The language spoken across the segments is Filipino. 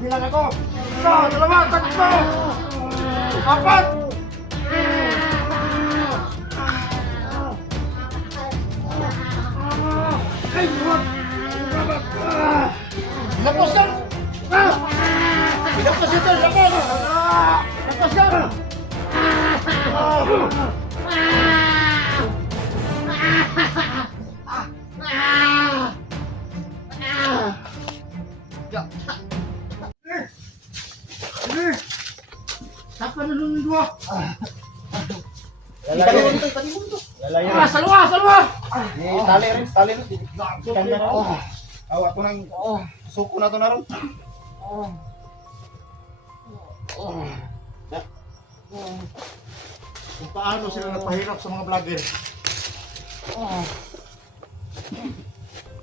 Bilang ako. Isa, dalawa, tatlo. Apat. Ay, buhat. Lapos yan. Lapos ito, lapos. Lapos yan. Sapa na nun dua. Lalayo. Salwa, salwa. Tali rin, tali rin. Ganda na. Aw, ako nang suko na to na ron. Kung paano sila nagpahirap sa mga vlogger.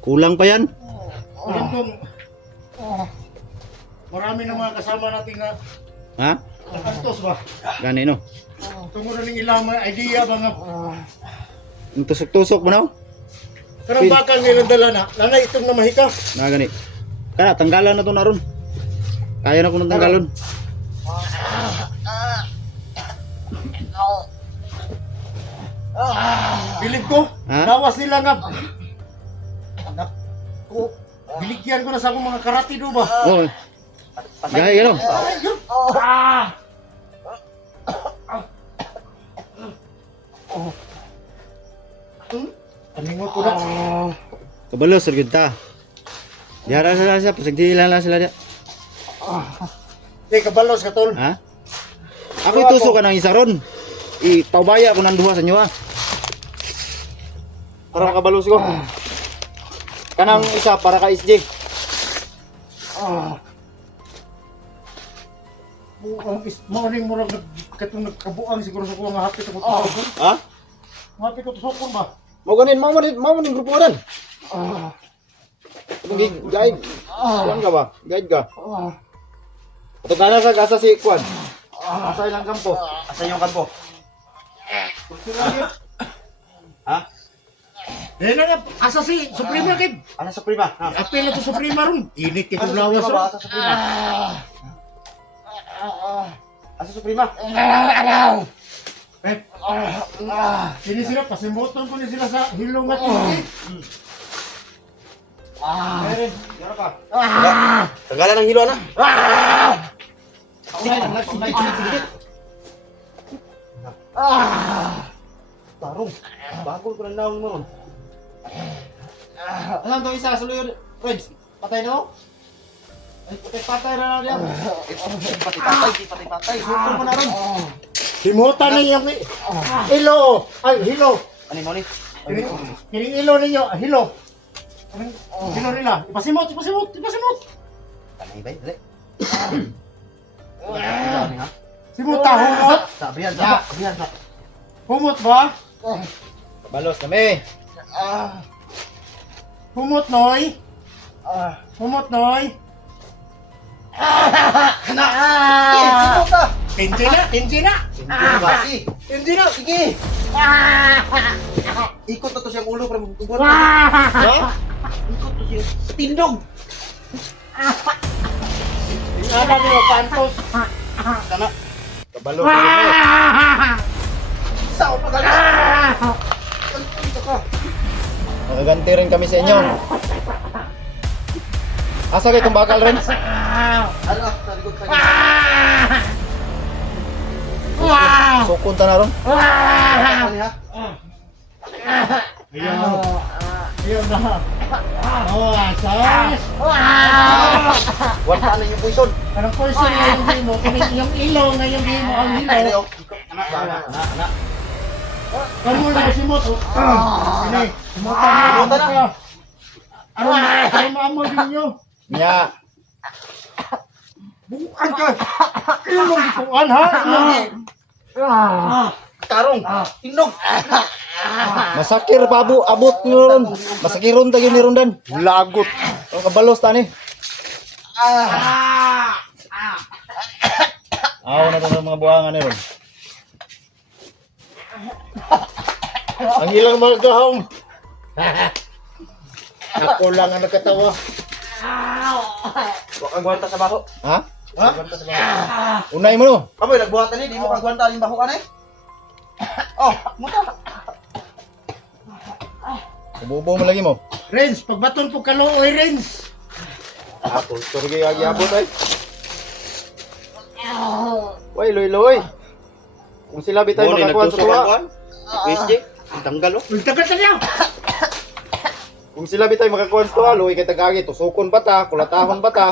Kulang pa yan. Alam kong marami ng mga kasama natin na Ha? nakantos ba? Gani no. Tungkol na ng ilang mga idea ba nga. Ang tusok-tusok mo na. Karang bakal nilang dala na. Nanay itong namahika. Na gani. Kana tanggalan na to naron. Kaya na ko nang tanggalon. Bilib ko. Ha? Lawas nila nga. Biligyan ko na sa akong mga karatido ba? Oh. Gaya gano. Paningot ko na. Kabalos sir kita. Diara sila siya pasagdilan lang sila dia. Kabalos ka tol. Ha? Ako itusok ka ng isa ron. Ipaubaya ko ng duha sa inyo ha. Para makabalos ko. Kanang isa para ka SJ. Morning mo lang katong nagkabuang siguro sa kuha nga hapit ako tusokon. Ha? Hapit ko tusokon ba? Mau ganin grupo mo dan. Guide. Kuan ka ba? Guide ka. Ato kana sa gasa si Kuan. Asa ilang kampo? Asa yung kampo? Ha? Eh na nga, asa si Suprema kid. Asa sa prima? Ha? Apil na to Suprema ron. Init kitong lawas ron. Asa sa prima? Asa sa prima? Eh, sini sila, pasimoton ko ni sila sa hilong at hindi. Meron, yara ka. Tagalan ng hilo na. Tarong. Bago ko na naon mo. Alam to isa suluyo, friends. Patay na mo? Ay, patay na diyan. Patay. Sukol mo na ron. Simutan ninyo yung ilo. Ay, hilo. Ano mo ni? Kining ilo ninyo, hilo. Hilo nila. Ipasimot. Tanay ba? Dali. Simot ta, humot. Sabihan sa. Humot ba? Balos kami. Humot, Noy. Humot, Noy. Tinji na. Hindi na, sige. Ikot na to siyang ulo para magtugod. Ha? Ikot to siya. Tindog. Ingala niyo, pantos. Sana. Kabalo sa rin. Sao pa galing? Magaganti rin kami sa inyo. Asa kayo itong bakal rin? Ala, sa likod sa Sukun ta na ron. niya. Ayun na. Oh, asas. Wala na yung puison. Anong person na yung himo? Yung ilo na yung himo ang hilo. Anak. Kamu na simot. Ini, simutan mo. Ano maamol din nyo? Nya. Bukan ka. Ilong dituan ha. Tarong. Tindog. Masakir pa abot nyo ron. Masakiron tagi ni rondan. Lagot. O kabalos tani. Aw na to ng mga buhangan ni ron. Ang ilang mga gahom. Ako lang ang nakatawa. Wa kang gwanta sa baho. Ha? Ha? Gwanta sa baho. Unay mo no. Kamoy nagbuhat ni, di mo kang gwanta ning baho anay. Oh, muta. Bubo mo lagi mo. Renz, pagbaton po kaluoy, Renz. Ako, turgi agi abot ay. Way, loy. Kung sila bitay makakuha sa tuwa. PSG, tanggal oh. Magtagat na niya. Kung sila bitay makakuha sa tuwa, loy kay tagagi tusukon ba ta, kulatahon ba ta.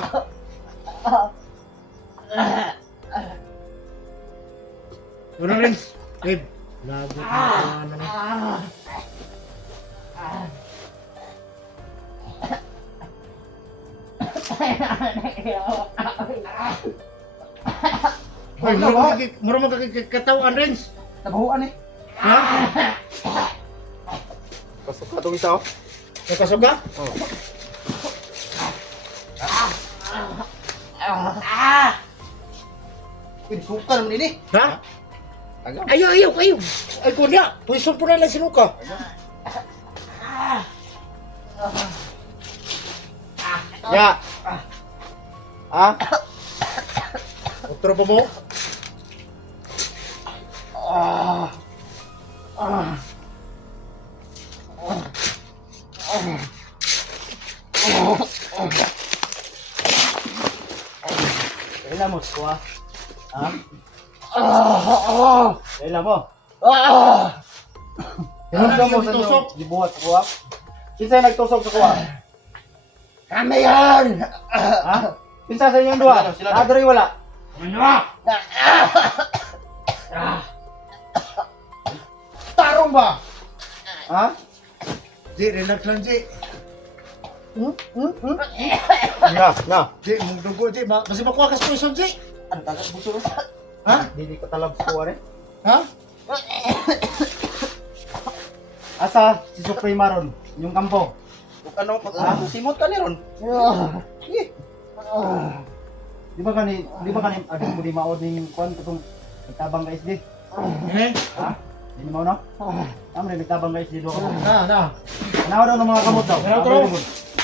Ano, Renz? Babe, labo na na. Hoy, mura mo katawan, Renz. Nabahuan eh. Ha? Pasok ka itong isa oh. Nakasog ka? Oh. Pinsuka naman ini. Ha? Taga. Ayaw. Ay, kunya. Puison po na lang sinuka. Ya. Ha? Otro pa mo? Kailan mo tuwa? Ha? Kailan mo? Hinungga mo sa Tusok. inyo, dibuhat sa kuha? Kinsay nagtusok sa kuha? Kami yan! Ha? Kinsa sa inyong duha? Sila. Nadari wala? Ano? Tarong ba? Ha? Ji, relax lang, Ji. Na. Ji, mong dugo, Ji. Kasi makuha ka sa puison, Ji. Ang tagat buso. Ha? Dili ka talab sa kuha rin. Ha? Asa si Suprema ron? Yung kampo? Ano, simot ka ni ron. Di ba kani adin mo di maod ning kwan katong nagtabang ka SD? Eh? Ha? Di mo no? Tama rin nagtabang ka SD do. Na. Ano daw ng mga kamot daw? Meron to.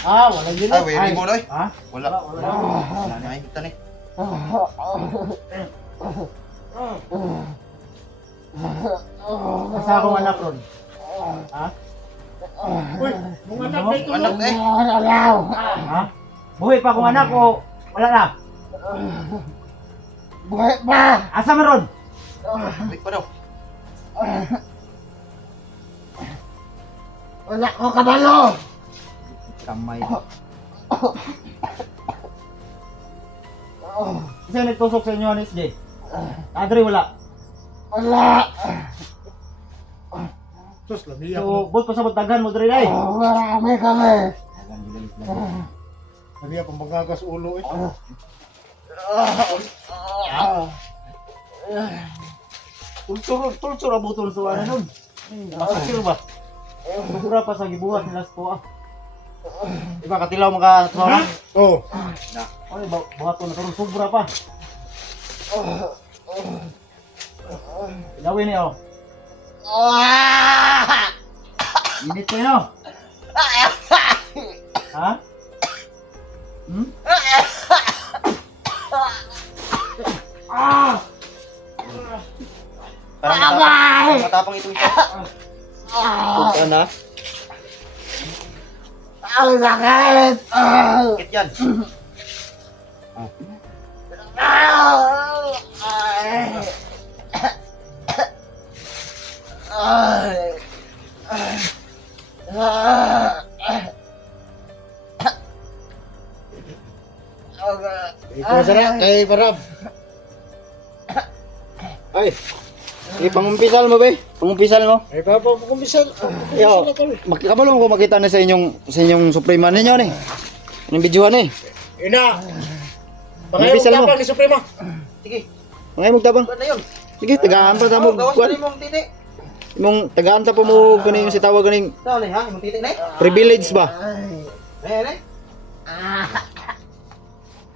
Wala yun. Ay, wait mo loy. Ha? Wala. Wala. Wala na kita ni. Asa akong anak ron? Ha? Uy, mong anak na ito. Anak eh. Ha? Buhay pa akong anak o wala na? Buhay pa! Asa man ron? Wait pa daw. Wala ko kabalo! Kamay. Kasi nagtusok sa inyo ni SJ? Adri wala? Wala! Sus, lamiya So, ko. bot pa sa daghan mo diri day. Marami kami. Lamiya pang magagas ulo eh. Tulsur abutol sa ano nun. Makasir ba? Sigura pa sa gibuhat nila sa tuwa. Iba katilaw mga tuwa. Oo. Ay, buhaton na karon sobra pa. Ilawin niyo. Init ko yun. Ha? Hmm? Parang matapang itong isa. Puta na. Ang sakit! Sakit yan. Ikaw sana kay Parab. Ay. Pangumpisal mo ba? Pangumpisal mo. Ay papa ko kumbisal. Yo, makikabalo ko makita na sa inyong Suprema ninyo ni. Yung videohan ni. Ina. Kumbisal mo. Pangayong ni Suprema. Sige. Ngay magtabang. Ba't na yun? Sige, tagaan pa ta mo. Gawas na rin mong titi. Imong tagaan ta pa mo kaning si tawag kaning Saan ha? Imong titi na eh. privilege ba? Eh.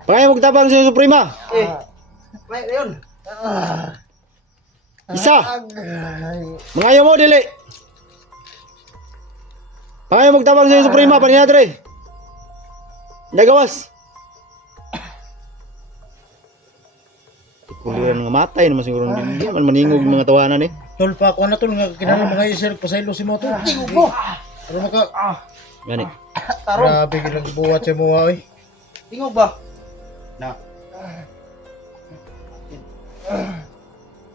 Pangay magtabang sa inyong Suprema. Eh. May yun. Isa. Mangayo mo dili. Pangay magtabang sa inyong Suprema paninadre. Nagawas. Kuliran nga matay naman siguro hindi man maningog yung mga tawanan eh. Tol pa ako na tol nga kinahanglan mga isir pasaylo si mo tol. Tingog mo. Ano maka Gani. Taron. grabe gilang buwat sa mo oy. Tingog ba? Na.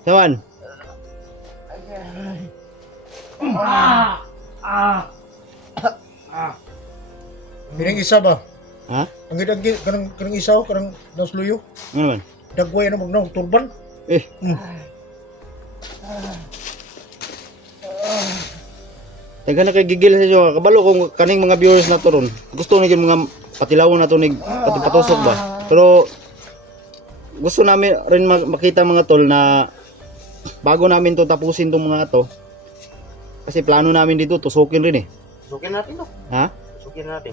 Tawan. Biring isa ba? Ha? Ang gidang kanang isaw kanang nasluyo. Ano man? Dagway ano magnaw turban. Eh. Taga na kay gigil sa inyo. Kabalo kung kaning mga viewers na to ron. Gusto na yung mga patilawon na to ni patusok ba. Pero gusto namin rin makita mga tol na bago namin to tapusin tong mga to. Kasi plano namin dito tusukin rin eh. Sukin natin to. Ha? Sukin natin.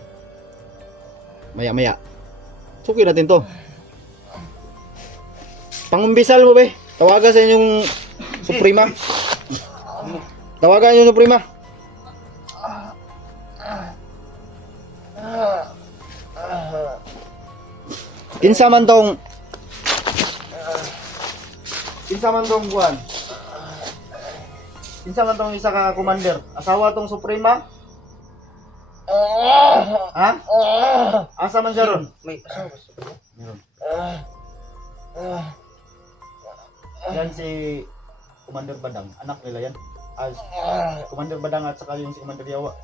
Maya-maya. Sukin natin to. Pangumbisal mo be. Tawagan sa inyong Suprema. Tawagan yung Suprema. Kinsa man tong kuan. Kinsa man tong isa ka commander. Asawa tong Suprema. Ha? Asa man siya ron? May asawa. Meron. Yan si Commander Badang, anak nila yan. Commander Badang at saka yung si Commander Yawa.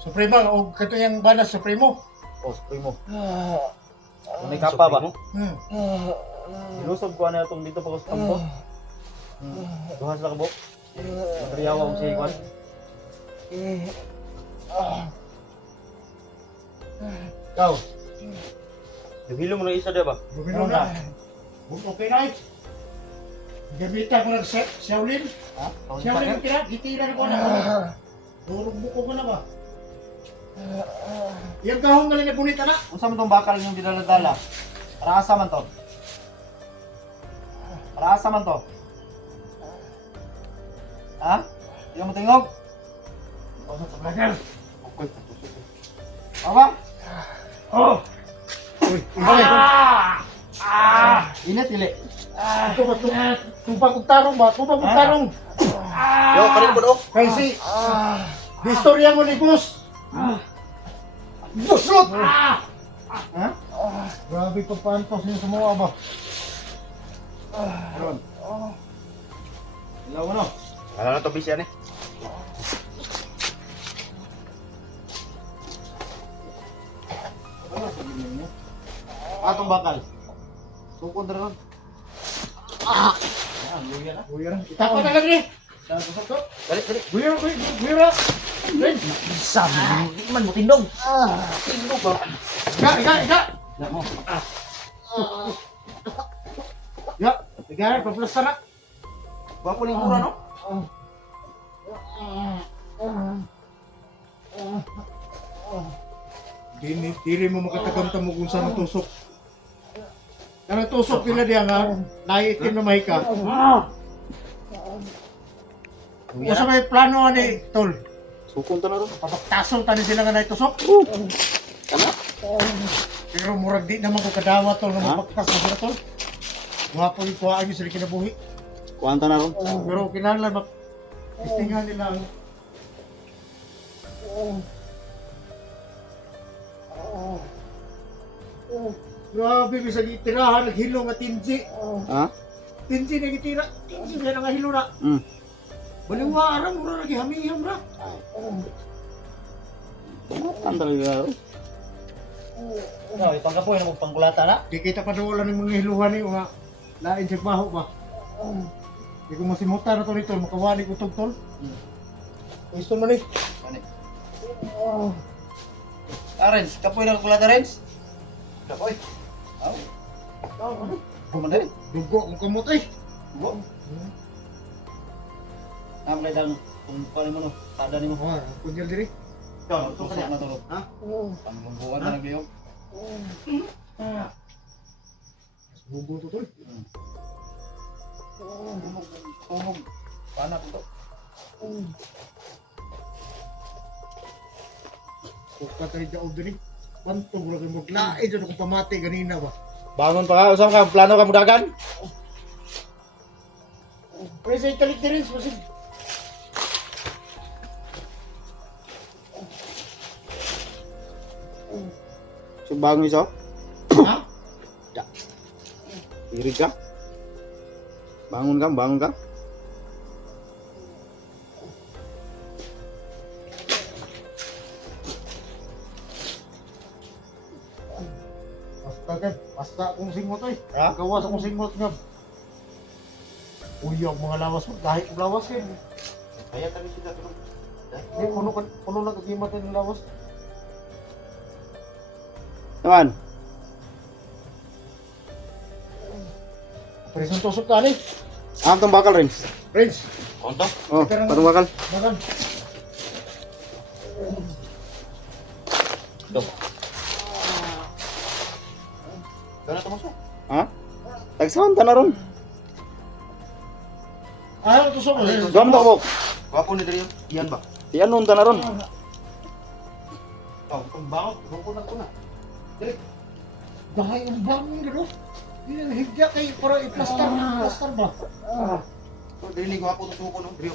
Suprema og kato yang banas Supremo. Oh, Supremo. May kapa ba? Hmm. Ilusog ko na itong dito pa ko sa kampo. Duha sila kabok. Commander Yawa o si Kwan. Ikaw. Nabilo mo na isa diba? Bumino na. Okay na. Gamitan ko ng Shaolin. Ha? Shaolin ko kira, gitiran ko na. Durog buko ko na ba? Yung kahong galing na bunita na. Unsa man tong bakal yung dinala-dala? Para asa man to? Para asa man to? Ha? Yung mo tingog? Okay. Aba? Oh! Uy, ingay. Init ili. Ito ba ito? Tumpang kong tarong ba? Tumpang kong tarong. Yo, kanin po do. Kasi, historia mo ni Boss. Buslot! Ha? Grabe pagpantos niyo sa mga ba? Ron. Ilaw mo no? Ano na to bisyan eh? Atong bakal. Sukon na ron. Yan, luya na. Buya na. Itapa na lang ni. Saan tusok to? Dali, dali. Buya, buya. Isa man mo tindog. Tindog ba? Iga. Yan mo. Ya, iga, paplasta na. Bapo ning kura no? Dili mo makatagamtam mo kung saan tusok. Karang tusok nila diya nga, naiitim na mahika. O sa may plano ni Tol, Sukon to na ron. papagtasong tani sila nga naitusok. Pero murag di naman ko kadawa Tol nga Ha? mapagtas na sila Tol. Mga po ikuhaan nyo sila kinabuhi. Kuanta na ron. Pero kinahanglan istingan nila ang grabe, bisag itirahan, naghilo nga tinji. Ha? Tinji na gitira, tinji na nga hilo na. Mm. Baliwa arang, mura lagi hamiham ra. Matan talaga ron. No, ipangkapoy na mo pangkulata na. Di kita pa wala ng mga hiluhan ni nga lain sa baho ba. Di ko masimutan na to nito, makawali ko tol tol. Gusto mo ni. Arens, kapoy na kulata Arens. Kapoy. Aw. Kumanda. Dugo mo kamot ay. Bo. Nam kay dang kung pala mo no, tada nimo. Oh, kunyal diri. Ikaw, tusok na to. Ha? Pangbubuan na nagayog. Bugo to tol. Tumog. Panak to. Kuka tayo dyan din. Pantog lagi mo. Lain dyan akong pamati ganina ba? Bangon pa ka, usap ka, plano ka mudagan? Pre, sa italit din rin. Masig. So bangon iso? Ha? Irig ka? Bangon ka, bangon ka? Basta ka. Basta akong singot ay. Ha? Gawas akong singot nga. Uy, ang mga lawas mo. Dahil ang lawas yan. Kaya kami sila tulong. Hindi, puno na kagimat yung lawas. Naman, Presong tusok ka ni. tong bakal rin. Prince, Konto? Oh, patong bakal. makan. Ito. Ito na tumusok. Ha? Tagsawan ta na ron. Ayaw tusok mo. Gam ta ko. Wapo ni Dario. Iyan ba? Iyanon ta na ron. Oh, kung bangot, rungko na ko na. Dahil ang bangin gano. Hindi na higya kay para i-plaster. Plaster ba? Oh, dili ko wapo tutuko no, Dario.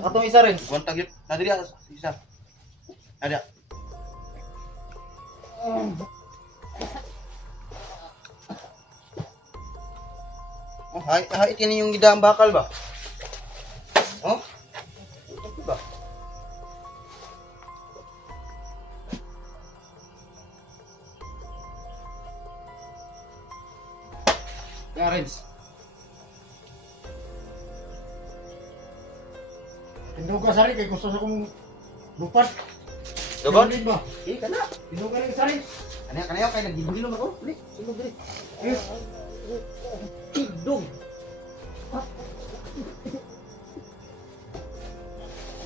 Atong isa rin. Kontag yun. Na diri isa. Ada. Oh, hay kini yung gidaang bakal ba? Oh? Ito ba? Ya, Rins. Tinduga sari kay gusto sa kong lupat. Dogon? Tinugin ba? Eh, kana. Tinduga rin sari. Kanya kay nagigilom ako. Dili, sulog diri. Yes. Tigdong.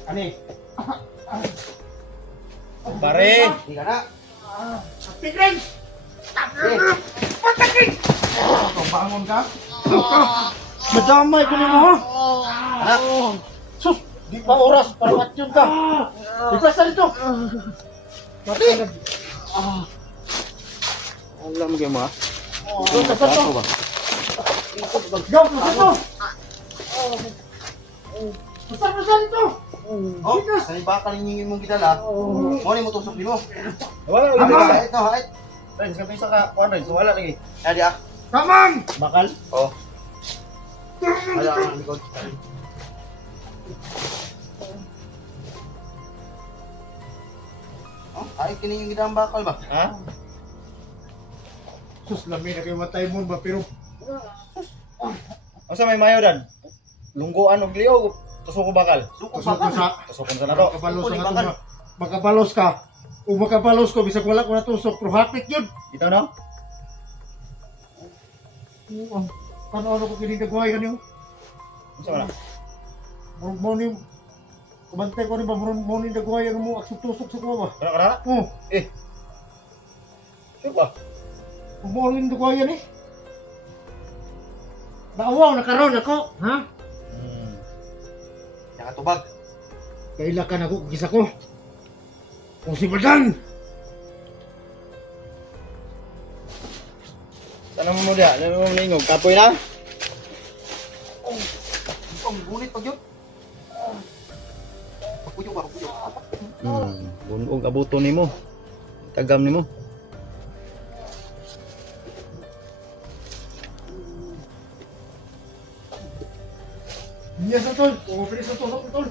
Ani. Pare. Di kana. Tigren! Kung bangon ka. Madamay ko nimo ha. Anak. Sus, di pa oras para matyon ka. Iplastar ito. Mati. Alam kayo mo ha? Go sa to. Ako ba? Go sa to. Basta ito. Oh, kani bakal ninyo imong gidala. Mo ni mo tusok nimo. Wala, Ama, ito, hait. Rins, kami isa ka, kuan Rins, wala lagi. Adi ah. Kamang. Bakal? Oh. Wala ang likod. Oh, ay kini yung gidaang bakal ba? Ha? Sus, lami na kayo matay mo ba pero Asa may mayo dan? Lungguan og liog, tusok ko bakal. Suko tusok ko bakal. sa Tusokon sa nato. makabalos Uli, ang bakal. ato. Makabalos ka. Kung makabalos ko bisag wala ko na tusok pero hapit yun. Ito no? Ano ko kinigagaway kanyo? Asa wala? Mo ni kumantay ko ni ba mo ni nagaway ang mo aksyon tusok sa kuwa ba? Kana kana? Oh, Sure ba? mo ni nagaway yan eh. Naawaw na karon ako, ha? Nakatubag. Kailakan ako kagisa ko. Kung si Badan! Sana mo dia, ano mo ningog, kapoy na? Ang bulit pag yun. Pagpuyo ba, pagpuyo. Bunog abuto nimo. Tagam nimo. Niya sa tol, pumapili sa tusok ng tol.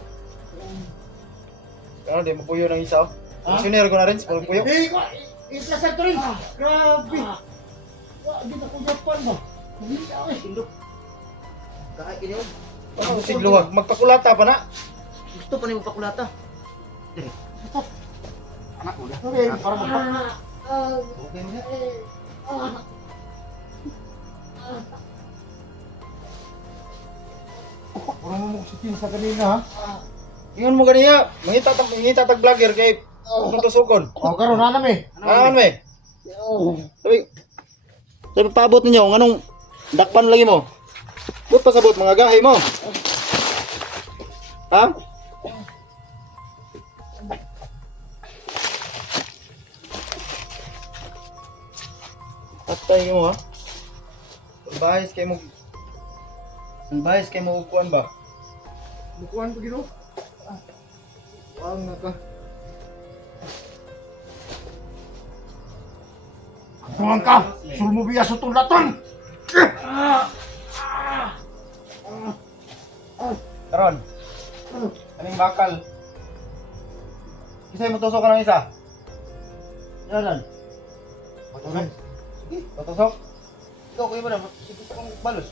Ano, di mo puyo ng isa oh. Ha? Missionary ko na rin, puro puyo. Eh, i-plaster to rin! Grabe! Di na ko Japan ba? Hindi ako eh. Tindog. Kahit kini yun. Ano sigluwag, magpakulata pa na. Gusto pa ni mo pakulata. Anak mo na. Okay, para magpa... Okay mo na. Puro mo mo kusitin sa kanina ha? Ingon mo ganiya, mangita tag vlogger kay kung tusukon. O, karon na namin. Ano me? Sabi paabot ninyo, kung anong dakpan lagi mo? But pasabot mga gahi mo. Ha? Patay mo ha. Salbahis kay mo. Salbahis kay mo ukuan ba? Bukuan pa gino. Ang naka. Buwan ka! Sulmubiya sa tulaton! Karon. Aning bakal. Kisay mo tusok ka ng isa. Yanan. Patusok. Sige, patusok. Ikaw kayo ba na? Gusto kong balos.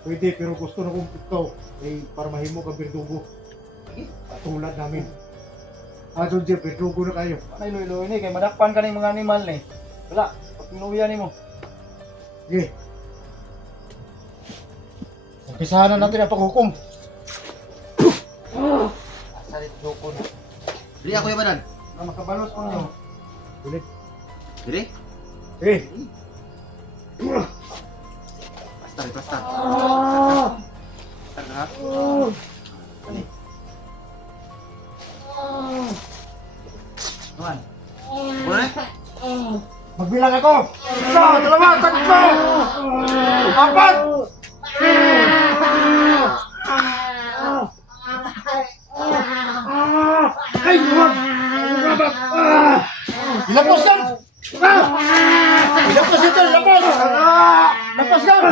Pwede, pero gusto na kong ikaw. Eh, para mahimo kang berdugo. Sige. Tulad namin. Adon Jeff, berdugo na kayo. Anay luy-luy ni kay madakpan ka ning mga animal ni. Wala, pag pinuwian nimo. Sige. Umpisahan na natin ang paghukom. Salit dukon. Dili ako yabanan. Na makabalos ko niyo. Ulit. Dili? Eh, Pastar, pastar. Pastar na ha? Ani? Tuan. Boleh? magbilang ako! Isa, dalawa, tatlo! Apat! Ay, wag! Ilapos yan! Ilapos ito, ilapos! Ilapos yan!